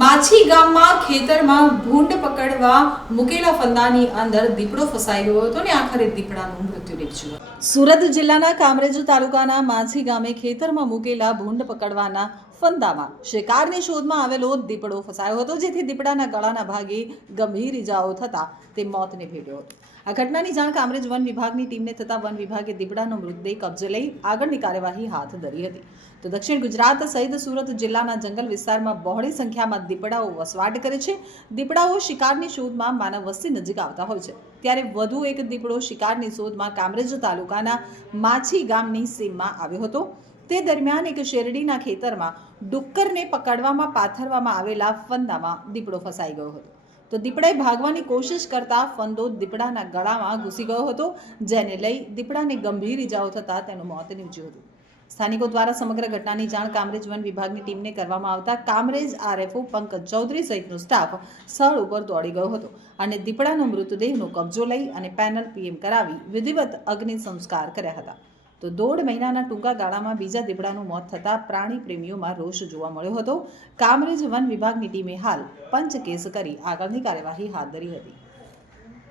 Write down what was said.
માછી ગામમાં ખેતરમાં ભૂંડ પકડવા મુકેલા ફંદાની અંદર દીપડો ફસાઈ ગયો હતો ને આખરે દીપડાનું મૃત્યુ નીપજ્યું સુરત જિલ્લાના કામરેજ તાલુકાના માછી ગામે ખેતરમાં મૂકેલા ભૂંડ પકડવાના ફંદામાં શિકારની શોધમાં આવેલો દીપડો ફસાયો હતો, જેથી દીપડાના ગળાના ભાગે ગંભીર ઇજાઓ થતા તે મોતને ભેટ્યો હતો. આ ઘટનાની જાણ કામરેજ વન વિભાગની ટીમને થતા વન વિભાગે દીપડાનો મૃતદેહ કબજે લઈ આગળની કાર્યવાહી હાથ ધરી હતી. તો દક્ષિણ ગુજરાત સહિત સુરત જિલ્લાના જંગલ વિસ્તારમાં બહોળી સંખ્યામાં દીપડાઓ વસવાટ કરે છે. દીપડાઓ શિકારની શોધમાં માનવ વસ્તી નજીક આવતા હોય છે. ત્યારે વધુ એક દીપડો શિકારની શોધમાં કામરેજ તાલુકાના માછી ગામની સીમમાં આવ્યો હતો. તે દરમિયાન એક શેરડીના ખેતરમાં ડુક્કરને પકડવામાં, પાથરવામાં આવેલા ફંદામાં દીપડો ફસાઈ ગયો હતો. તો દીપડાએ ભાગવાની કોશિશ કરતા ફંદો દીપડાના ગળામાં ઘૂસી ગયો હતો, જેને લઈ દીપડાને ગંભીર ઇજાઓ થતાં તેનું મોત નીપજ્યું હતું. સ્થાનિકો દ્વારા સમગ્ર ઘટનાની જાણ કામરેજ વન વિભાગની ટીમને કરવામાં આવતા કામરેજ આરએફઓ પંકજ ચૌધરી સહિતનો સ્ટાફ સ્થળ ઉપર દોડી ગયો હતો અને દીપડાનો મૃતદેહનો કબજો લઈ અને પેનલ પીએમ કરાવી વિધિવત અગ્નિ સંસ્કાર કર્યા હતા. તો દોઢ મહિનાના ટૂંકા ગાળામાં બીજા દીપડાનું મોત થતાં પ્રાણી પ્રેમીઓમાં રોષ જોવા મળ્યો હતો. કામરેજ વન વિભાગની ટીમે હાલ પંચ કેસ કરી આગળની કાર્યવાહી હાથ ધરી હતી.